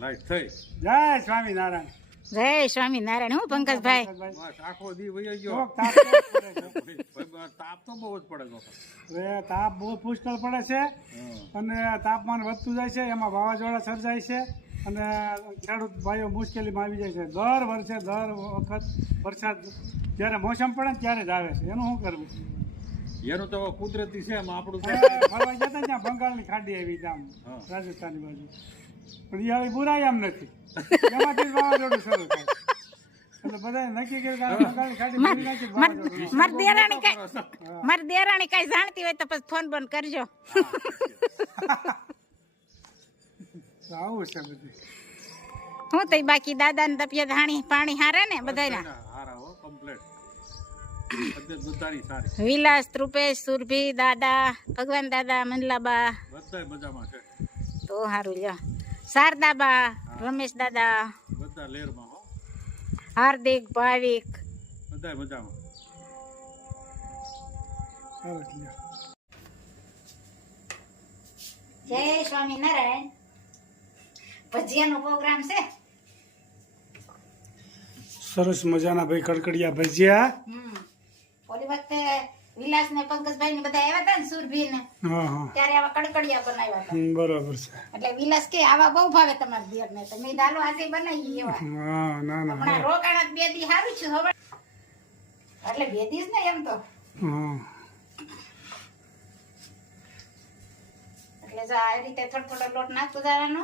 Light થઈ. જય સ્વામિનારાયણ. જય સ્વામિનારાયણ. હું પંકજભાઈ બસ આખો દી વયો ગયો. તાપ તો પડે છે. તાપ તો બહુ જ પડે છે. હવે તાપ બહુ પુષ્કળ પડે છે અને તાપમાન વધતું જાય છે, એમાં વાવાઝોડા સર્જાય છે અને ખેડૂત ભાઈઓ મુશ્કેલીમાં આવી જાય છે. દર વર્ષે દર વખત વરસાદ જ્યારે મોસમ પડે ને ત્યારે જ આવે છે. એનું શું કરવું? એનું તો કુદરતી છે, એમાં આપણું ફરવા ગયા હતા ત્યાં બંગાળની ખાડી આવી આમ રાજસ્થાનની બાજુ, પણ એ આવી બુરાઈ આમ નથી, એમાંથી જ વાવાઝોડું શરૂ થાય. એટલે બધા નક્કી કર્યું કે બંગાળની ખાડી ભરી નાખી વાવાઝોડું. મારી દેરાણી કઈ જાણતી હોય તો પછી ફોન બંધ કરજો. આવું છે બધું. હું તો બાકી દાદા ને તબિયત હાણી પાણી હારે ને બધાના? હારા હો, કમ્પ્લીટ. તબિયત બધાની સારી. વિલાસ, રૂપેશ, સુરભી, દાદા, ભગવાન દાદા, મંદલાબા બધાય મજામાં છે. તો સારું લ્યો. શારદાબા, રમેશ દાદા, બધા લેરમાં હો, હાર્દિક, ભાવિક બધાય મજામાં. સરસ લ્યો. જય સ્વામિનારાયણ. ભજીયાનો પ્રોગ્રામ છે. સરસ મજાના ભાઈ કડકડિયા ભજીયા. ઓલી વખતે વિલાસ ને પંકજભાઈ ને બધા આવ્યા હતા ને, સુરભી ને, હા હા ત્યારે આવા કડકડિયા બનાવ્યા હતા. બરાબર છે. એટલે વિલાસ કે આવા બહુ ભાવે તમારા દિયર ને, તમે દાલો આજે બનાવી એવા. હા ના ના હમણાં રોકાણા 2 દી સારું છે હવે, એટલે 2 દિવસ ને એમ તો. હા એટલે જો આ રીતે થોડો થોડો લોટ નાખતો જવાનો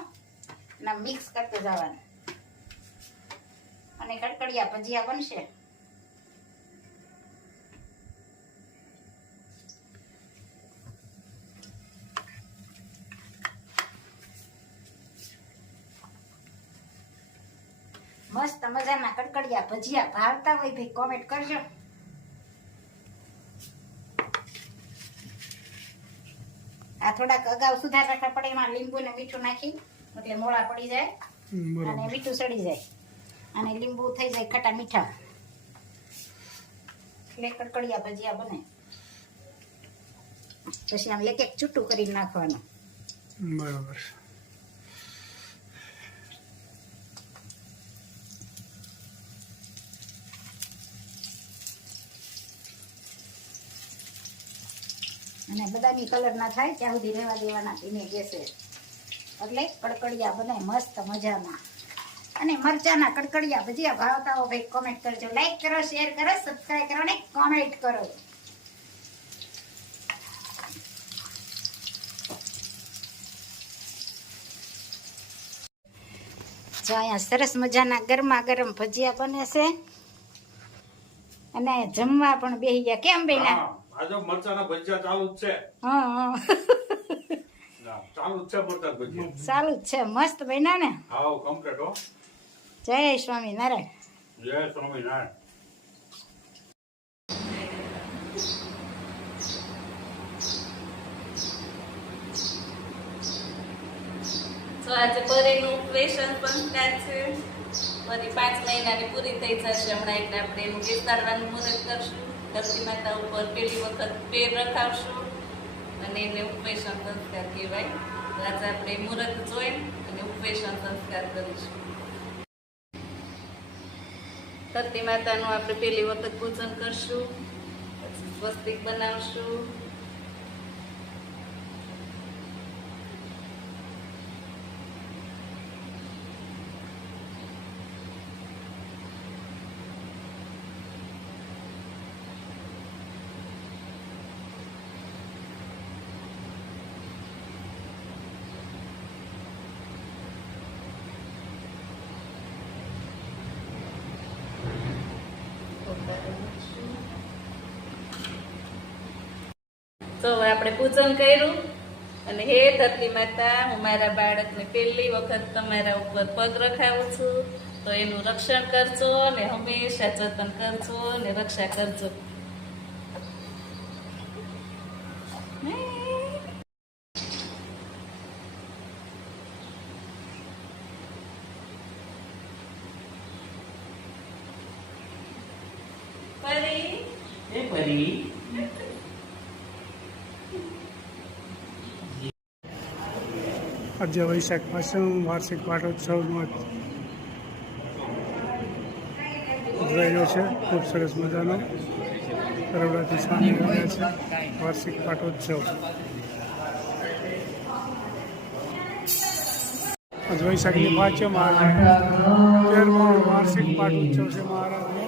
ને મિક્સ કરતો જવાનું અને કડકડિયા ભજીયા બનશે. મસ્ત મજાના કડકડિયા ભજીયા ભાવતા હોય ભાઈ કોમેન્ટ કરજો. આ થોડાક અગાઉ સુધાર રાખવા પડે, એમાં લીંબુ ને મીઠું નાખી એટલે મોળા પડી જાય અને મીઠું સડી જાય અને લીંબુ થઈ જાય ખટા મીઠા, એટલે કડકડિયા ભજીયા બને. પછી આમ એક એક છૂટું કરી નાખવાનું. બરાબર. અને બદામી કલર ના થાય ત્યાં સુધી રહેવા દેવાના ધીમે ગેસે, એટલે કડકડિયા બને મસ્ત મજાના. અને મરચાના કડકડિયા ભજીયા ભાવતા હો ભાઈ કોમેન્ટ કરજો, લાઈક કરો, શેર કરો, સબસ્ક્રાઇબ કરો ને કોમેન્ટ કરો. જો અહીંયા સરસ મજાના ગરમા ગરમ ભજીયા બને છે અને જમવા પણ બેહી ગયા. કેમ બેના? આજે મરચાના ભજીયા ચાલુ જ છે. હા ચાલુ જ છે મરચાના ભજીયા. ચાલુ જ છે. મસ્ત બન્યા ને? હાવ કમ્પ્લીટ હો. જય સ્વામિનારાયણ. જય સ્વામિનારાયણ. તો આજે પરીનું ઓપરેશન પણ સ્ટાર્ટ છે. પરી 5 મહિનાની પૂરી થઈ જશે હમણાં, એટલે આપણે એનું બેસાડવાનું મુહૂર્ત કરશું. ધરતી માતા ઉપર પહેલી વખત પેર રખાવશું અને એને ઉપવેશન સંસ્કાર કહેવાય. તો આજે આપણે મુહૂર્ત જોઈ અને ઉપવેશન સંસ્કાર કરીશું. ધરતી માતાનું આપણે પહેલી વખત પૂજન કરશું, પછી સ્વસ્તિક બનાવશું. તો હવે આપણે પૂજન કર્યું અને હે ધરતી માતા, હું મારા બાળકને પહેલી વખત તમારા ઉપર પગ રખાવું છું, તો એનું રક્ષણ કરજો અને હંમેશા જતન કરજો અને રક્ષા કરજો. પરી આજે વૈશાખ પાંચમ વાર્ષિક પાટોત્સવનો ઉજવાયો છે. ખૂબ સરસ મજાનો બરોડાથી સામે આવ્યા છે વાર્ષિક પાટોત્સવ. આજ વૈશાખની પાંચમ 13મો વાર્ષિક પાટોત્સવ છે મહારાજનો.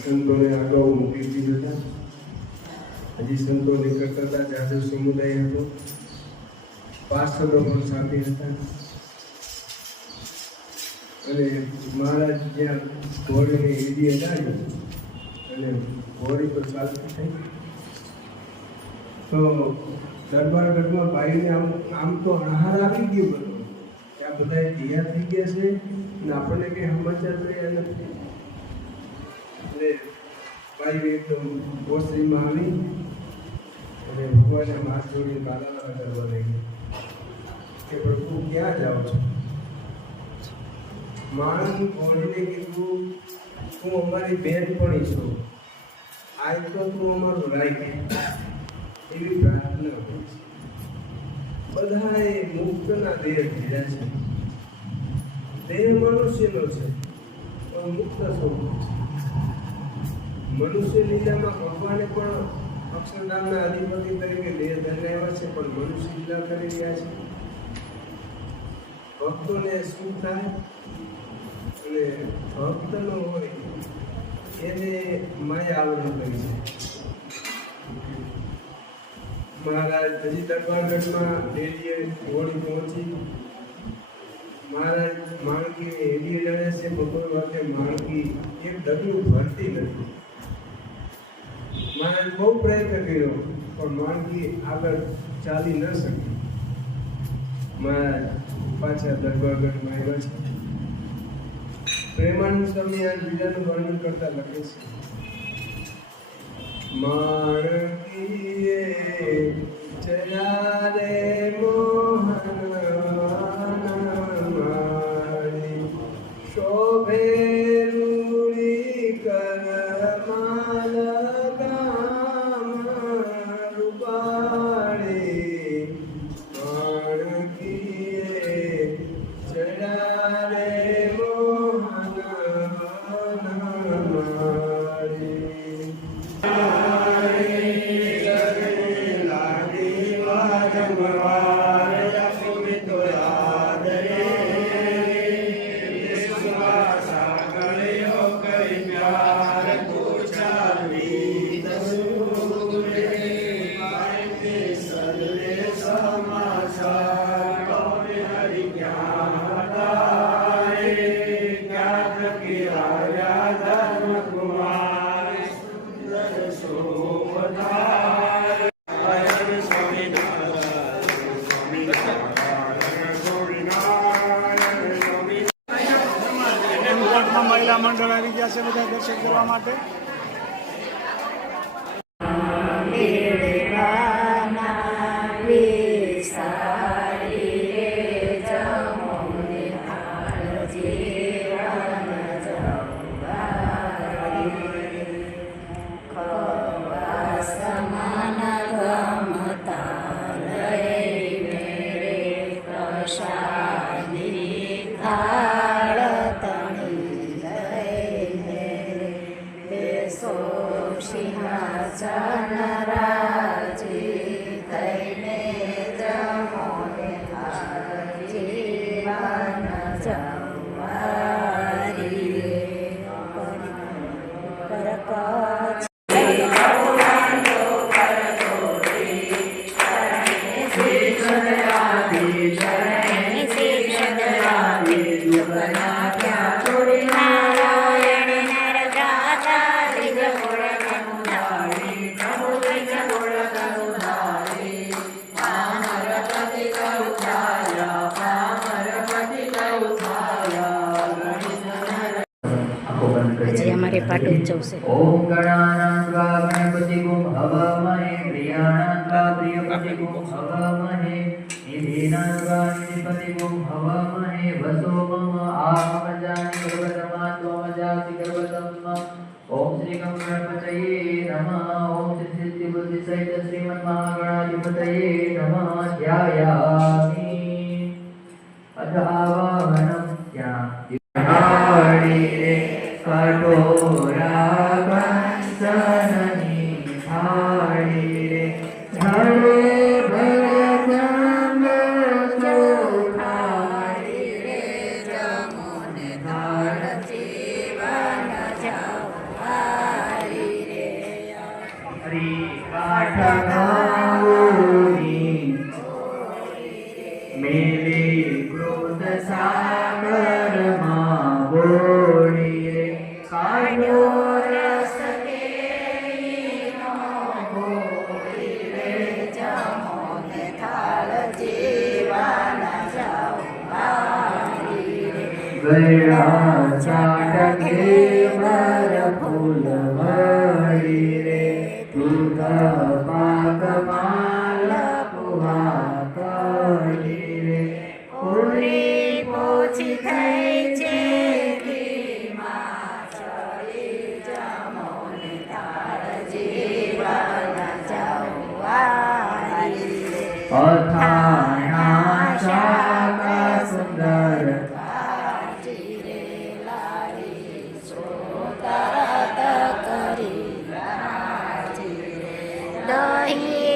સંતોને અગાઉ મૂકી દીધા હતા. હજી સંતો નીકળતા હતા, જાદુ સમુદાય હતો, પાર્ષદો પણ સાથે હતા. અને મહારાજ જ્યાં ઘોડીની ઈડીએ લાવી અને ઘોડી તો ચાલતી થઈ, તો દરબારગઢમાં ભાઈને આમ તો અણહાર આવી ગયું બધું કે આ બધા તૈયાર થઈ ગયા છે અને આપણને કંઈ સમાચાર થયા નથી. એટલે ભાઈ એકદમ ઓસરીમાં આવી અને ભગવાને હાથ જોડીને કાલાવાળા કરવા લાગી કે પ્રભુ ક્યાં જાઓ છો? માણસ ઘોડીને કીધું, તું અમારી બેનપણી છો, આજ તો તું અમારું રાખ. એવી પ્રાર્થના હોય છે. બધાએ મુક્તના દેહ ભેજા છે. દેહ મનુષ્યનો છે પણ મુક્ત સ્વરૂપ છે. મનુષ્ય લીલામાં ભગવાને પણ અક્ષરધામના અધિપતિ તરીકે દેહ ધરાવ્યા છે, પણ મનુષ્ય લીલા કરી રહ્યા છે. ભક્તોને શું થાય અને ભક્ત નો હોય એને માયા આવરણ કરી છે. મહારાજ હજી દરબારગઢમાં ડેલીએ હોળી પહોંચી. મહારાજ માણકી હેડીએ લડે છે, બપોર વાગે માણકી એક ડગલું ભરતી નથી. મહારાજ બહુ પ્રયત્ન કર્યો પણ માણકી આગળ ચાલી ન શકી. મહારાજ પાછા દરબારગઢમાં આવ્યા છે. પ્રેમાનંદ સ્વામી આ લીલાનું વર્ણન કરતા લખે છે, માણકીએ ચલા રે મોહન મારી શોભે રૂડી કર માલ ગામ રૂપાળી. માણકીએ ચલા રે મહિલા મંડળ આવી ગયા છે બધા દર્શન કરવા માટે. નારાયણ નર ગાતા પાટોત્સવ છે. ઓમ ગણાનાં ગણપતિગુમ હવમહે પ્રિયાણાં પ્રિયપતિગુમ હવમહે નિધિનાં નિધિપતિગુમ હવમહે વસો મમ આમજાનિ ગર્ભતમા ત્વમજાસી ગર્ભતમ. ઓમ શ્રી ગણપતયે નમઃ. ઓમ શ્રી સિદ્ધિ બુદ્ધિ સહિત શ્રીમન્ મહાગણાધિપતયે નમઃ. ધ્યાયામિ અધાવાહનમ. ત્યાં રે કટોરા કંસનની થાળી રે ઝાડે ભરતમ ચોખાડી રે જમોને થાળ જીવન જવારી રે હરી કાઠગાઓની મેલે ક્રોધ સાગરમાં બોળી રે કાઢ્યો રસ કેરીનો બોળી રે જમોને થાળ જીવન જવારી રે ગળા ચાટકે બર ફૂલ વળી રે દૂધ પાક માલ પુહા કરી રે પૂરી પોછી થઈ છે ઘીમાં ચડી જમોને થાળ જીવન જવારી રે અથાણા શાક સુંદર કાચી રે લાડી સોતરત કરી રાજી રે દહીં